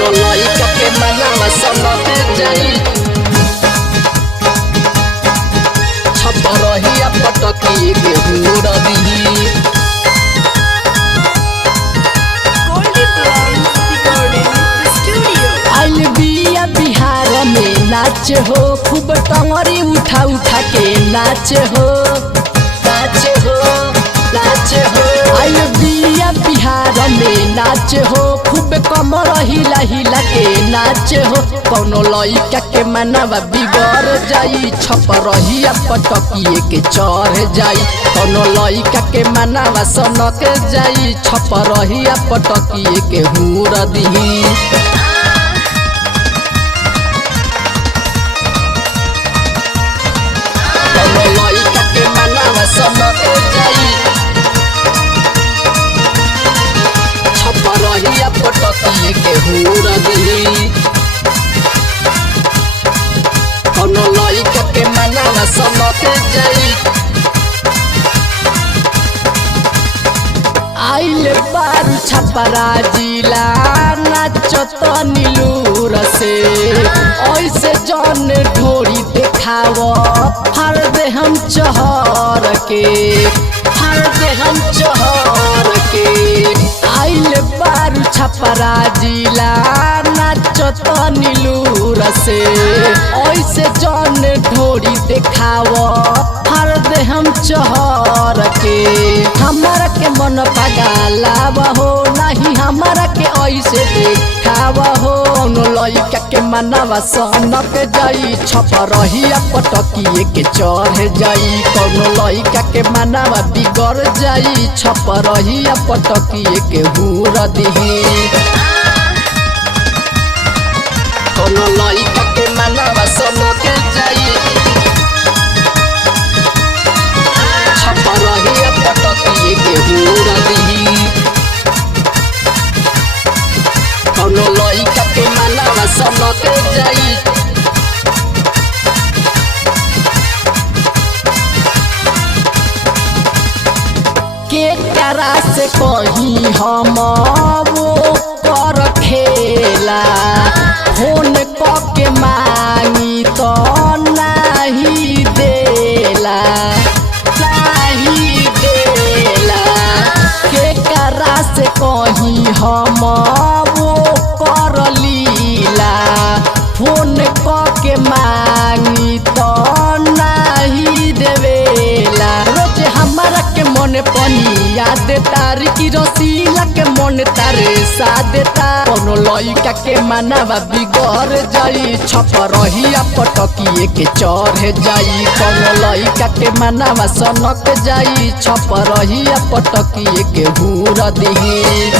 कोनो लइका के मनावा सनक जाई छपरहिया पटकी के हुर दिही आइल बिया बिहार में नाच हो खूब टंगरी उठा उठा के नाच हो नाच हो नाच हो आइल बिया बिहार में नाच हो खूब कमर हिला हिला के नाच हो कोनो लइका के मनवा बिगड़ जाई छपरहिया पटकिए के चढ़ जाई कोनो लइका के मनवा सनक जाई छपरहिया पटकिए के हुर दिही लइका के मनावा सनक जाई छपरहिया पटकिए के हुर दिही कोनो लइका के मनावा सनक जाई आइल बारू छपरा जिला नाचत नीलूर से ऐसे जन ढोरी देखाव हर दे हम चहर के हर दे हम चहर के आइल बारू छपरा जिला नाचत नीलूर से ऐसे जन ढोरी देखाव हर दे हम चहर के हमारा के मन पगालाव हो नहीं हमारा के ऐसे देखाव हो लइका के मनावा सनक जाई छपरहिया पटकिए के चढ़ जाई कोनो लइका के मनावा बिगड़ जाई छपरहिया पटकिए के हुर दिही कोनो लइका के मनावा सनक जाई छपरहिया पटकिए के हुर दिही कोनो लइका के मनावा सनक जाई के करा से कहीं हम वो कर खेला फोन क के मांगी तो नहीं देला नहीं देला के करा से कहीं हम वो कर लीला फोन क के मांगी तो नहीं देवेला रोज हमारा के मन पनी याद तार की रसीला के मन तारे सादेता कोनो लइका के मनावा बिगड़ जाई छपरहिया पटकिए के चढ़ जाई कोनो लइका के मनावा सनक जाई छपरहिया पटकिए के हुर दिही